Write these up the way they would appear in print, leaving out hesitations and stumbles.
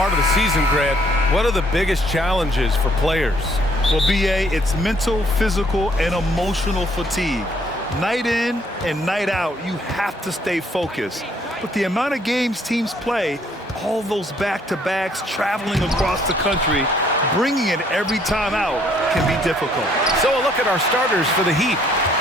part of the season, Grant. What are the biggest challenges for players? Well, B.A., it's mental, physical, and emotional fatigue. Night in and night out, you have to stay focused. But the amount of games teams play, all those back-to-backs, traveling across the country, bringing it every time out can be difficult. So a look at our starters for the Heat.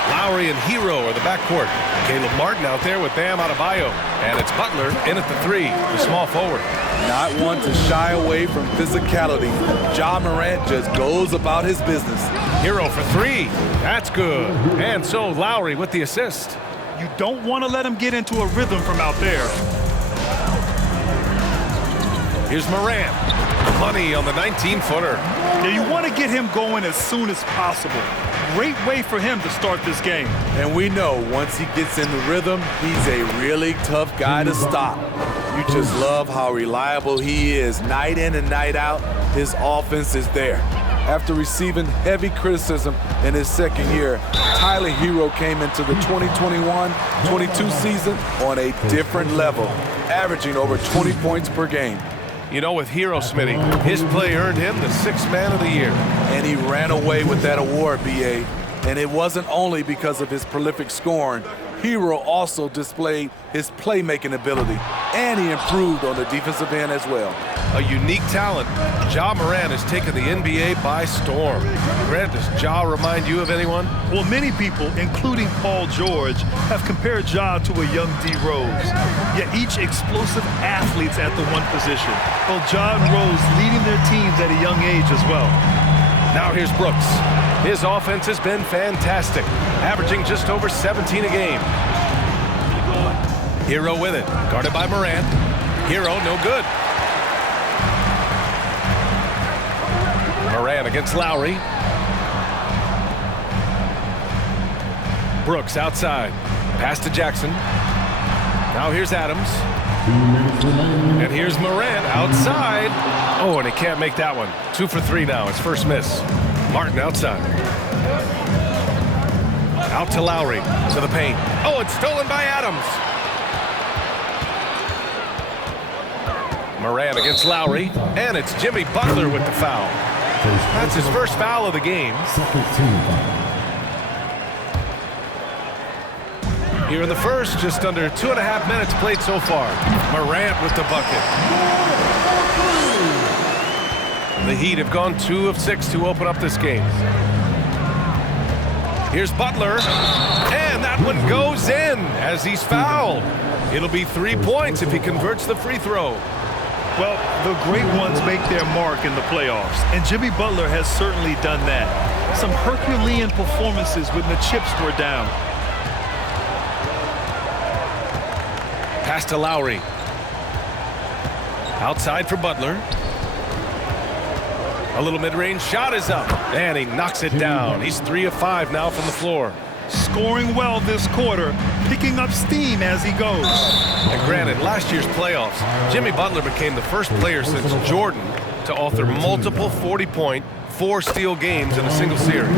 Lowry and Hero are the backcourt. Caleb Martin out there with Bam Adebayo. And it's Butler in at the 3, the small forward. Not one to shy away from physicality. Ja Morant just goes about his business. Hero for 3. That's good. And so Lowry with the assist. You don't want to let him get into a rhythm from out there. Here's Morant. Money on the 19-footer. Yeah, you want to get him going as soon as possible. Great way for him to start this game. And we know once he gets in the rhythm, he's a really tough guy to stop. You just love how reliable he is. Night in and night out, his offense is there. After receiving heavy criticism in his second year, Tyler Hero came into the 2021-22 season on a different level, averaging over 20 points per game. You know, with Hero, Smitty, his play earned him the 6th Man of the Year. And he ran away with that award, B.A. And it wasn't only because of his prolific scoring. Hero also displayed his playmaking ability, and he improved on the defensive end as well. A unique talent. Ja Morant has taken the NBA by storm. Grant, does Ja remind you of anyone? Well, many people, including Paul George, have compared Ja to a young D. Rose. Yet each explosive athlete's at the one position. Well, Ja and Rose leading their teams at a young age as well. Now here's Brooks. His offense has been fantastic, averaging just over 17 a game. Hero with it, guarded by Morant. Hero no good. Morant against Lowry. Brooks outside. Pass to Jackson. Now here's Adams. And here's Morant outside. Oh, and he can't make that one. 2 for 3 now. His first miss. Martin outside. Out to Lowry. To the paint. Oh, it's stolen by Adams. Morant against Lowry. And it's Jimmy Butler with the foul. That's his first foul of the game. Here in the first, just under 2.5 minutes played so far. Morant with the bucket. The Heat have gone 2 of 6 to open up this game. Here's Butler, and that one goes in as he's fouled. It'll be 3 points if he converts the free throw. Well, the great ones make their mark in the playoffs, and Jimmy Butler has certainly done that. Some Herculean performances when the chips were down. Pass to Lowry. Outside for Butler. A little mid-range shot is up, and he knocks it down. He's 3 of 5 now from the floor. Scoring well this quarter, picking up steam as he goes. And granted, last year's playoffs, Jimmy Butler became the first player since Jordan to author multiple 40-point, 4-steal games in a single series.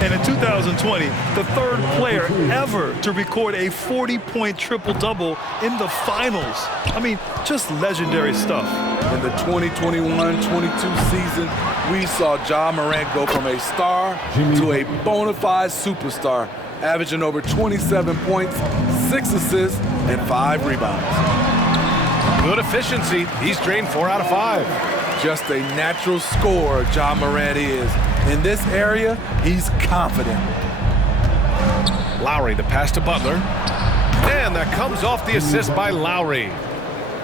And in 2020, the 3rd player ever to record a 40-point triple-double in the finals. I mean, just legendary stuff. In the 2021-22 season, we saw Ja Morant go from a star to a bona fide superstar, averaging over 27 points, 6 assists, and 5 rebounds. Good efficiency. He's drained 4 out of 5. Just a natural scorer, Ja Morant is. In this area, he's confident. Lowry, the pass to Butler. And that comes off the assist by Lowry.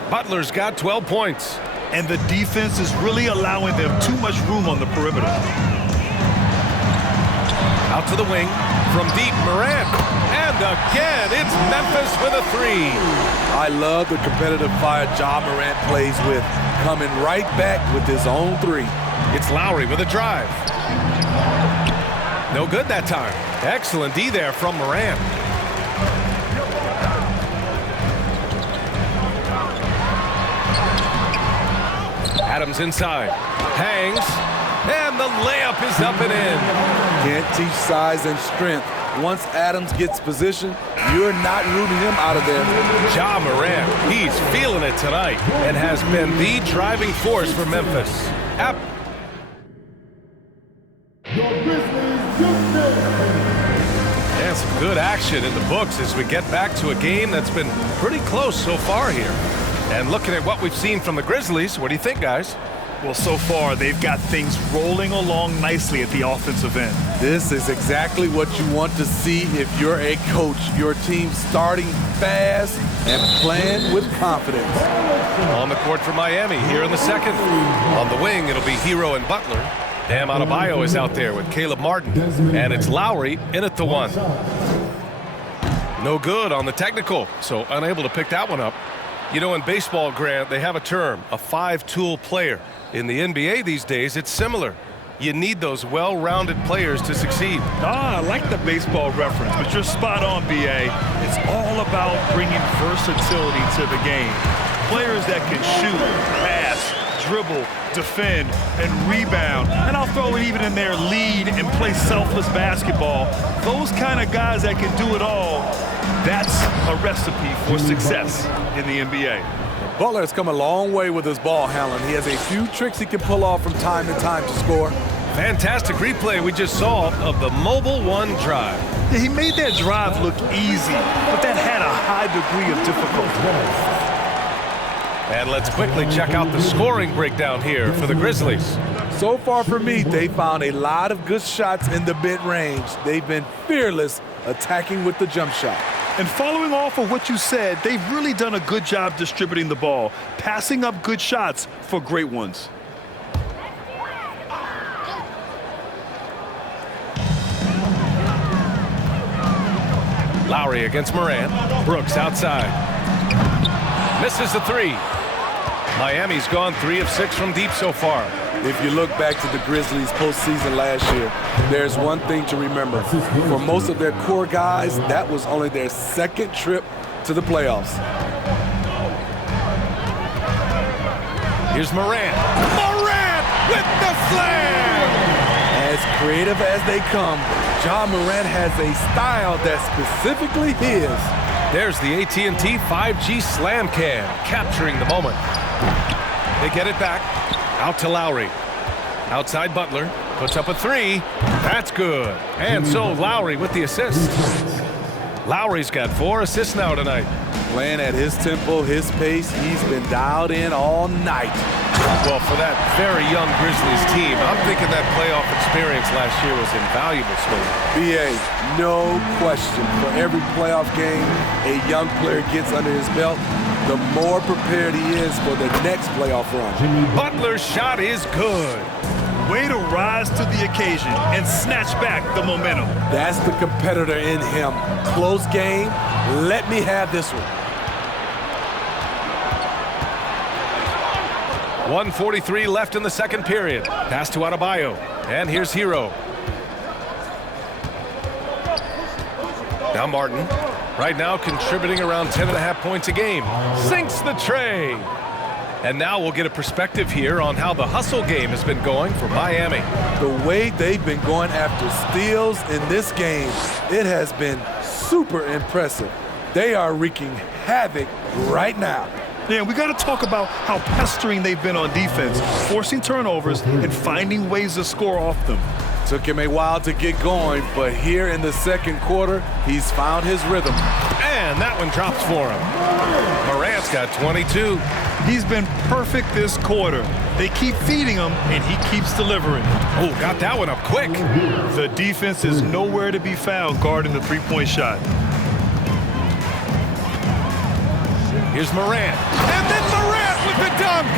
Butler's got 12 points. And the defense is really allowing them too much room on the perimeter. Out to the wing. From deep, Morant. And again, it's Memphis with a 3. I love the competitive fire Ja Morant plays with, coming right back with his own 3. It's Lowry with a drive. No good that time. Excellent D there from Morant. Adams inside. Hangs. And the layup is up and in. Can't teach size and strength. Once Adams gets position, you're not rooting him out of there. Ja Morant, he's feeling it tonight and has been the driving force for Memphis. And some good action in the books as we get back to a game that's been pretty close so far here. And looking at what we've seen from the Grizzlies, what do you think, guys? Well, so far, they've got things rolling along nicely at the offensive end. This is exactly what you want to see if you're a coach. Your team starting fast and playing with confidence. On the court for Miami here in the second. On the wing, it'll be Hero and Butler. Bam Adebayo is out there with Caleb Martin. And it's Lowry in at the one. No good on the technical, so unable to pick that one up. You know, in baseball, Grant, they have a term, a five-tool player. In the NBA these days, it's similar. You need those well-rounded players to succeed. I like the baseball reference, but you're spot on, B.A. It's all about bringing versatility to the game. Players that can shoot, pass, dribble, defend, and rebound. And I'll throw it even in there, lead and play selfless basketball. Those kind of guys that can do it all, that's a recipe for success in the NBA. Butler has come a long way with his ball handling. He has a few tricks he can pull off from time to time to score. Fantastic replay we just saw of the mobile one drive. Yeah, he made that drive look easy, but that had a high degree of difficulty. And let's quickly check out the scoring breakdown here for the Grizzlies. So far for me, they found a lot of good shots in the mid-range. They've been fearless attacking with the jump shot. And following off of what you said, they've really done a good job distributing the ball, passing up good shots for great ones. Lowry against Morant. Brooks outside. Misses the three. Miami's gone 3 of 6 from deep so far. If you look back to the Grizzlies postseason last year, there's one thing to remember. For most of their core guys, that was only their second trip to the playoffs. Here's Morant. Morant with the slam! As creative as they come, Ja Morant has a style that's specifically his. There's the AT&T 5G Slam Cam, capturing the moment. They get it back. Out to Lowry. Outside Butler. Puts up a three. That's good. And so Lowry with the assist. Lowry's got 4 assists now tonight. Playing at his tempo, his pace, he's been dialed in all night. Well, for that very young Grizzlies team, I'm thinking that playoff experience last year was invaluable, Smith. B.A., no question. For every playoff game a young player gets under his belt, the more prepared he is for the next playoff run. Butler's shot is good. Way to rise to the occasion and snatch back the momentum. That's the competitor in him. Close game. Let me have this one. 1:43 left in the second period. Pass to Adebayo. And here's Hero. Now Martin. Right now contributing around 10.5 points a game. Sinks the tray. And now we'll get a perspective here on how the hustle game has been going for Miami. The way they've been going after steals in this game, it has been super impressive. They are wreaking havoc right now. Yeah, we got to talk about how pestering they've been on defense, forcing turnovers and finding ways to score off them. Took him a while to get going, but here in the second quarter, he's found his rhythm. And that one drops for him. Morant's got 22. He's been perfect this quarter. They keep feeding him, and he keeps delivering. Oh, got that one up quick. The defense is nowhere to be found guarding the three-point shot. Here's Morant. And then Morant with the dunk.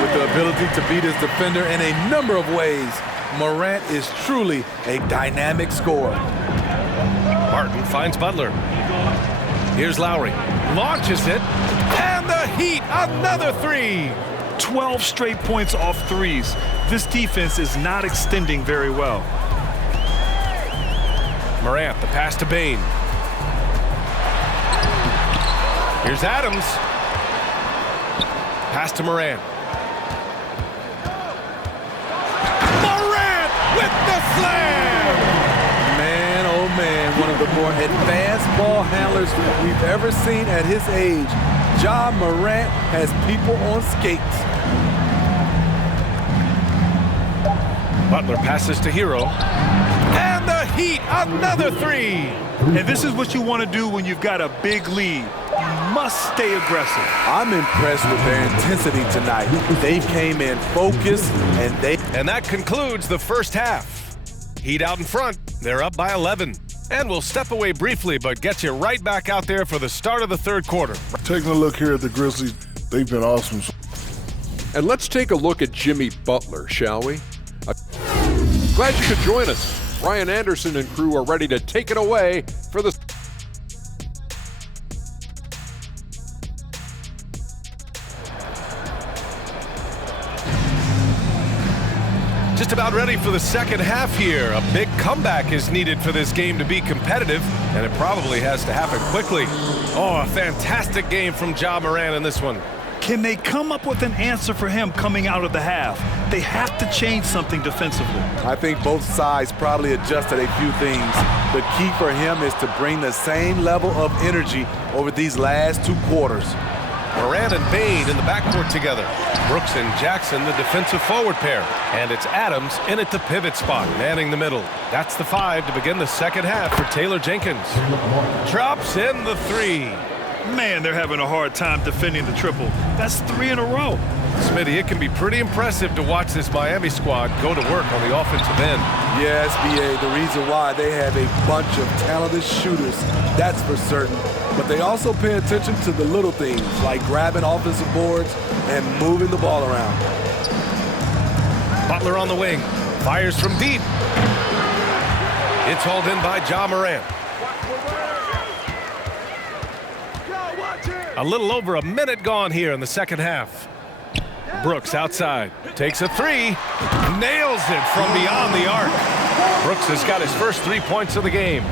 With the ability to beat his defender in a number of ways, Morant is truly a dynamic scorer. Martin finds Butler. Here's Lowry. Launches it. And the Heat, another three. 12 straight points off threes. This defense is not extending very well. Morant, the pass to Bane. Here's Adams. Pass to Morant. Morant with the slam! Man, oh man, one of more advanced ball handlers we've ever seen at his age. Ja Morant has people on skates. Butler passes to Hero. And the Heat, another three. And this is what you want to do when you've got a big lead. You must stay aggressive. I'm impressed with their intensity tonight. They came in focused, And that concludes the first half. Heat out in front. They're up by 11. And we'll step away briefly, but get you right back out there for the start of the third quarter. Taking a look here at the Grizzlies, they've been awesome. And let's take a look at Jimmy Butler, shall we? Glad you could join us. Brian Anderson and crew are ready to take it away for the... Just about ready for the second half here. A big comeback is needed for this game to be competitive, and it probably has to happen quickly. Oh, a fantastic game from Ja Morant in this one. Can they come up with an answer for him coming out of the half? They have to change something defensively. I think both sides probably adjusted a few things. The key for him is to bring the same level of energy over these last two quarters. Morant and Bane in the backcourt together. Brooks and Jackson, the defensive forward pair. And it's Adams in at the pivot spot, manning the middle. That's the 5 to begin the second half for Taylor Jenkins. Drops in the 3. Man, they're having a hard time defending the triple. That's 3 in a row. Smitty, it can be pretty impressive to watch this Miami squad go to work on the offensive end. Yes, B.A., the reason why they have a bunch of talented shooters, that's for certain. But they also pay attention to the little things, like grabbing offensive boards and moving the ball around. Butler on the wing, fires from deep. It's hauled in by Ja Morant. A little over a minute gone here in the second half. Brooks outside, takes a 3, nails it from beyond the arc. Brooks has got his first 3 points of the game.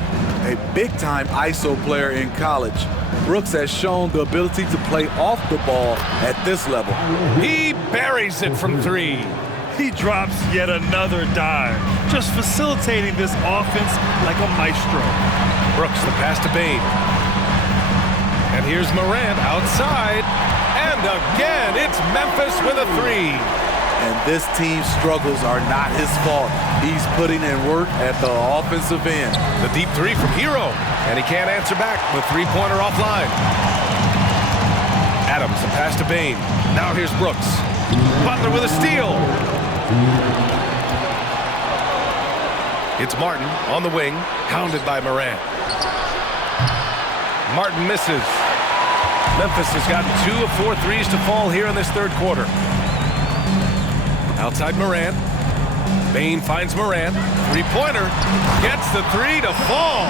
A big-time ISO player in college, Brooks has shown the ability to play off the ball at this level. He buries it from 3. He drops yet another dive, just facilitating this offense like a maestro. Brooks, the pass to Bane. And here's Morant outside. And again, it's Memphis with a 3. And this team's struggles are not his fault. He's putting in work at the offensive end. The deep 3 from Hero. And he can't answer back. The three-pointer offline. Adams, the pass to Bane. Now here's Brooks. Butler with a steal. It's Martin on the wing, hounded by Morant. Martin misses. Memphis has gotten 2 of 4 threes to fall here in this third quarter. Outside Morant. Bane finds Morant. Three-pointer. Gets the 3 to fall.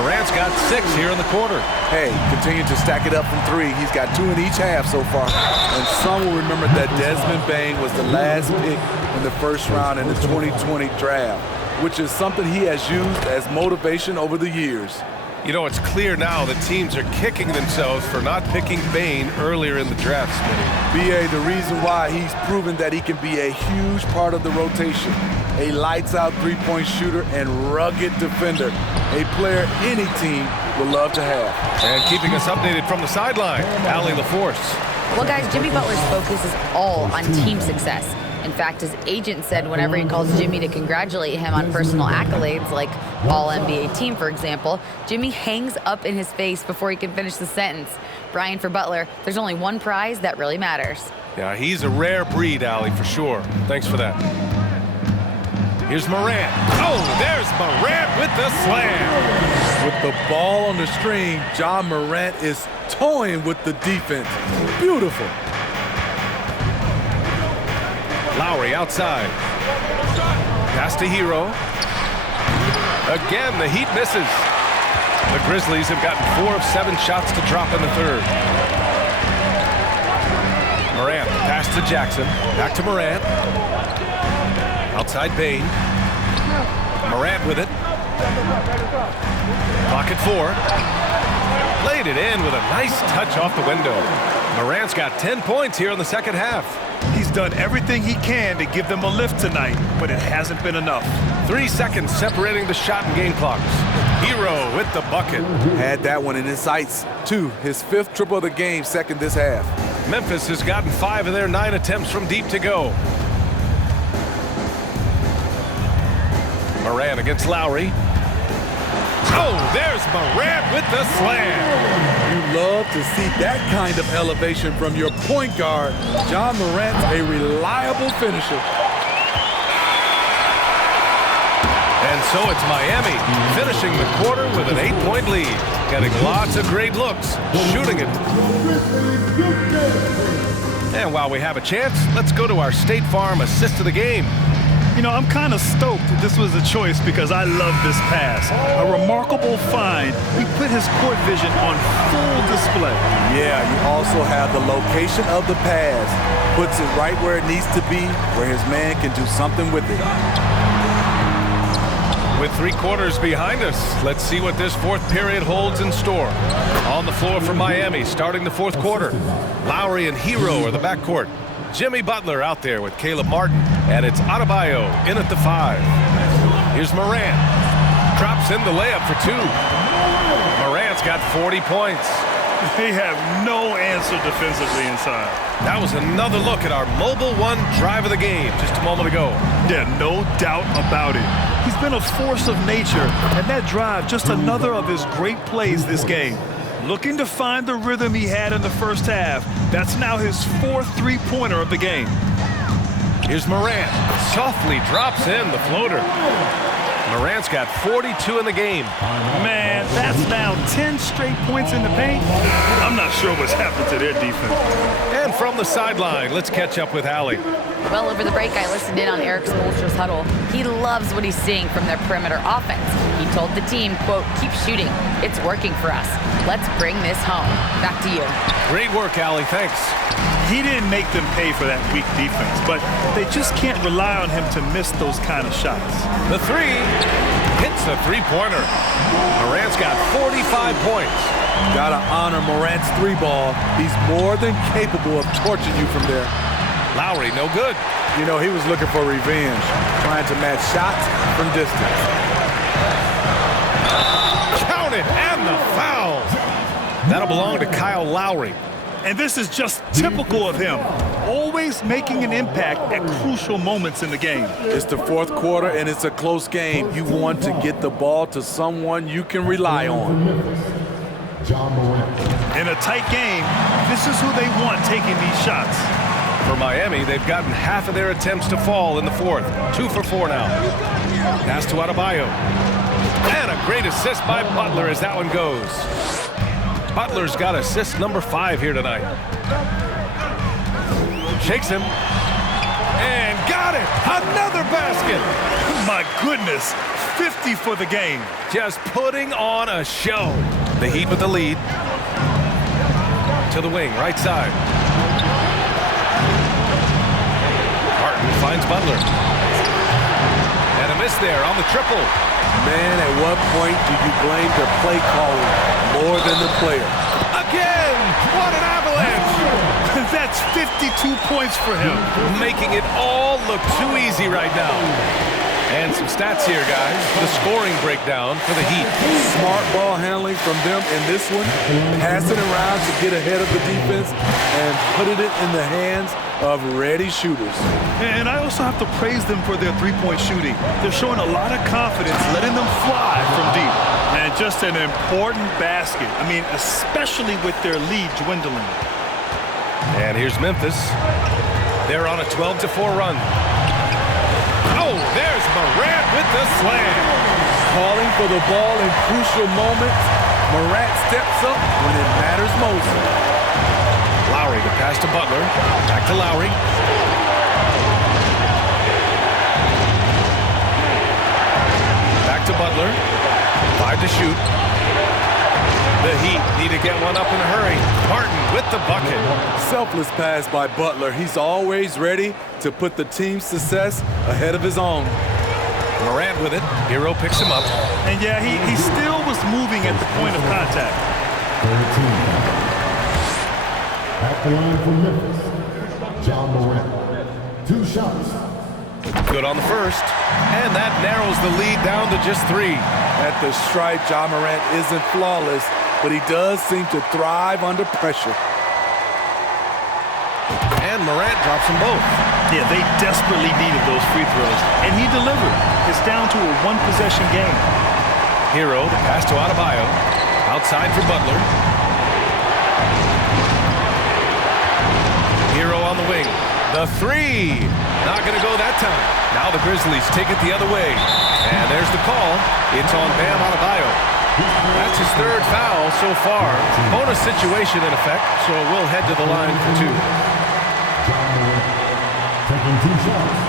Morant's got 6 here in the quarter. Hey, continue to stack it up from 3. He's got 2 in each half so far. And some will remember that Desmond Bane was the last pick in the first round in the 2020 draft, which is something he has used as motivation over the years. You know, it's clear now that teams are kicking themselves for not picking Bane earlier in the draft, Smitty. B.A., the reason why he's proven that he can be a huge part of the rotation, a lights-out three-point shooter and rugged defender, a player any team would love to have. And keeping us updated from the sideline, Allie LaForce. Well, guys, Jimmy Butler's focus is all on team success. In fact, his agent said whenever he calls Jimmy to congratulate him on personal accolades, like All-NBA team, for example, Jimmy hangs up in his face before he can finish the sentence. Brian, for Butler, there's only one prize that really matters. Yeah, he's a rare breed, Allie, for sure. Thanks for that. Here's Morant. Oh, there's Morant with the slam. With the ball on the string, Ja Morant is toying with the defense. Beautiful. Lowry outside. Pass to Hero. Again, the Heat misses. The Grizzlies have gotten 4 of 7 shots to drop in the third. Morant, pass to Jackson. Back to Morant. Outside Bane. Morant with it. Pocket 4. Laid it in with a nice touch off the window. Morant's got 10 points here in the second half. He's done everything he can to give them a lift tonight, but it hasn't been enough. 3 seconds separating the shot and game clocks. Hero with the bucket. Had that one in his sights, too. His 5th triple of the game, second this half. Memphis has gotten 5 of their 9 attempts from deep to go. Morant against Lowry. Oh, there's Morant with the slam. You love to see that kind of elevation from your point guard. Ja Morant's a reliable finisher. And so it's Miami finishing the quarter with an 8-point lead. Getting lots of great looks, shooting it. And while we have a chance, let's go to our State Farm assist of the game. You know, I'm kind of stoked this was a choice because I love this pass. A remarkable find. He put his court vision on full display. Yeah, you also have the location of the pass. Puts it right where it needs to be, where his man can do something with it. With 3 quarters behind us, let's see what this 4th period holds in store. On the floor for Miami, starting the 4th quarter. Lowry and Hero are the backcourt. Jimmy Butler out there with Caleb Martin, and it's Adebayo in at the 5. Here's Morant. Drops in the layup for 2. Morant's got 40 points. They have no answer defensively inside. That was another look at our mobile 1 drive of the game just a moment ago. Yeah, no doubt about it. He's been a force of nature, and that drive, just another of his great plays this game. Looking to find the rhythm he had in the first half. That's now his 4th three-pointer of the game. Here's Morant. Softly drops in the floater. Morant's got 42 in the game. Man, that's now 10 straight points in the paint. I'm not sure what's happened to their defense. And from the sideline, let's catch up with Allie. Well, over the break, I listened in on Eric Spoelstra's huddle. He loves what he's seeing from their perimeter offense. He told the team, quote, "Keep shooting. It's working for us. Let's bring this home." Back to you. Great work, Allie. Thanks. He didn't make them pay for that weak defense, but they just can't rely on him to miss those kind of shots. The 3 hits a 3-pointer. Morant's got 45 points. Gotta honor Morant's 3-ball. He's more than capable of torching you from there. Lowry, no good. You know, he was looking for revenge, trying to match shots from distance. Count it, and the foul. That'll belong to Kyle Lowry. And this is just typical of him, always making an impact at crucial moments in the game. It's the 4th quarter, and it's a close game. You want to get the ball to someone you can rely on. In a tight game, this is who they want taking these shots. For Miami, they've gotten half of their attempts to fall in the 4th. 2 for 4 now. Pass to Adebayo. And a great assist by Butler as that one goes. Butler's got assist number 5 here tonight. Shakes him. And got it! Another basket! My goodness, 50 for the game. Just putting on a show. The Heat with the lead. To the wing, right side. Martin finds Butler. And a miss there on the triple. Man, at what point do you blame the play calling more than the player? Again! What an avalanche! That's 52 points for him. Making it all look too easy right now. And some stats here, guys. The scoring breakdown for the Heat. Smart ball handling from them in this one. Passing around to get ahead of the defense and putting it in the hands of ready shooters. And I also have to praise them for their three-point shooting. They're showing a lot of confidence, letting them fly from deep. And just an important basket. I mean, especially with their lead dwindling. And here's Memphis. They're on a 12-4 run. Oh, there's Morant with the slam. Calling for the ball in crucial moments. Morant steps up when it matters most. Lowry, the pass to Butler. Back to Lowry. Back to Butler. 5 to shoot. The Heat need to get one up in a hurry. Martin with the bucket. Selfless pass by Butler. He's always ready to put the team's success ahead of his own. Morant with it. Hero picks him up. And yeah, he still was moving at the point of contact. 13. At the line for Memphis, John Morant. 2 shots. Good on the first. And that narrows the lead down to just 3. At the stripe, John Morant isn't flawless, but he does seem to thrive under pressure. And Morant drops them both. Yeah, they desperately needed those free throws, and he delivered. It's down to a 1-possession game. Hero, the pass to Adebayo. Outside for Butler. Hero on the wing. The 3. Not going to go that time. Now the Grizzlies take it the other way. And there's the call. It's on Bam Adebayo. That's his 3rd foul so far. Bonus situation in effect, so we'll head to the line for 2. John Morant taking 2 shots.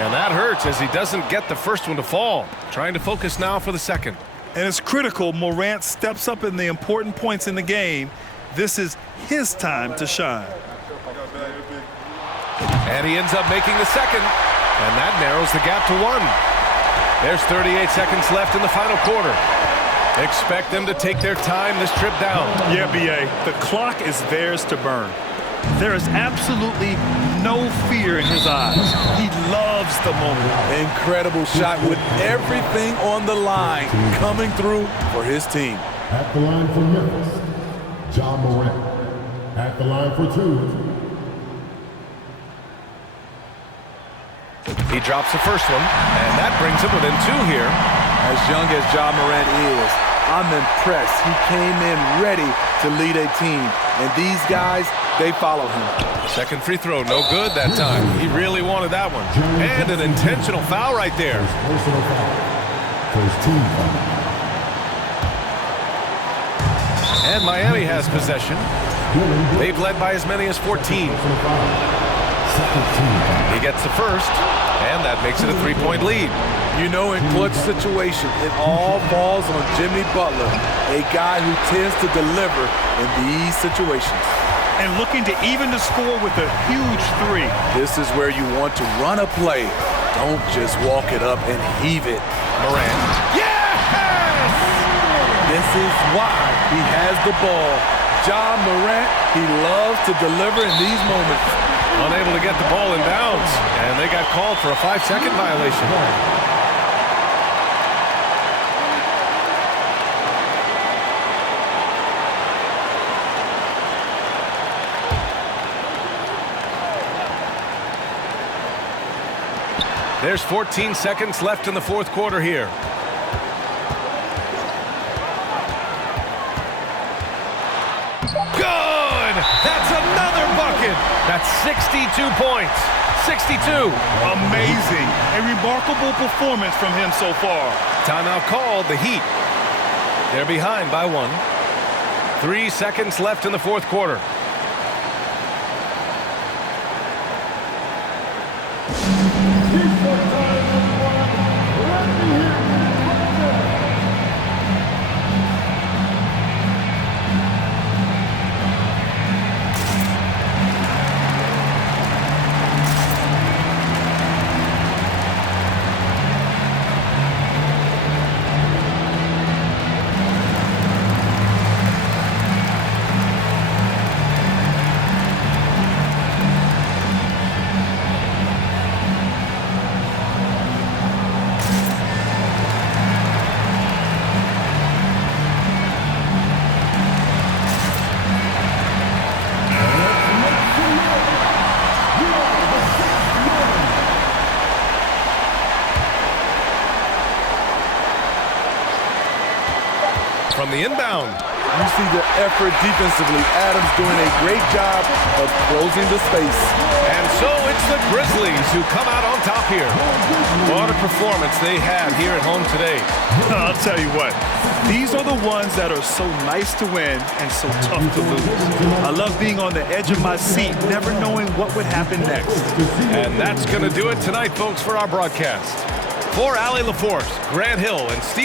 And that hurts as he doesn't get the first one to fall. Trying to focus now for the second. And it's critical Morant steps up in the important points in the game. This is his time to shine. And he ends up making the second. And that narrows the gap to 1. There's 38 seconds left in the final quarter. Expect them to take their time this trip down. Yeah, B.A., the clock is theirs to burn. There is absolutely no fear in his eyes. He loves the moment. Incredible shot with everything on the line coming through for his team. At the line for Memphis, John Morant. At the line for 2. He drops the first one, and that brings him within 2 here. As young as John Morant is, I'm impressed. He came in ready to lead a team, and these guys, they follow him. Second free throw, no good that time. He really wanted that one. And an intentional foul right there. Personal foul. First team foul. And Miami has possession. They've led by as many as 14. He gets the first, and that makes it a 3-point lead. You know, in clutch situation, it all falls on Jimmy Butler, a guy who tends to deliver in these situations. And looking to even the score with a huge 3. This is where you want to run a play. Don't just walk it up and heave it. Morant. Yes! This is why he has the ball. John Morant, he loves to deliver in these moments. Unable to get the ball in bounds, and they got called for a 5-second violation. There's 14 seconds left in the 4th quarter here. Good! That's another bucket! That's 62 points. 62. Amazing. A remarkable performance from him so far. Timeout called, the Heat. They're behind by 1. 3 seconds left in the 4th quarter. From the inbound. You see the effort defensively. Adams doing a great job of closing the space. And so it's the Grizzlies who come out on top here. What a performance they had here at home today. I'll tell you what, these are the ones that are so nice to win and so tough to lose. I love being on the edge of my seat, never knowing what would happen next. And that's going to do it tonight, folks, for our broadcast. For Allie LaForce, Grant Hill, and Steve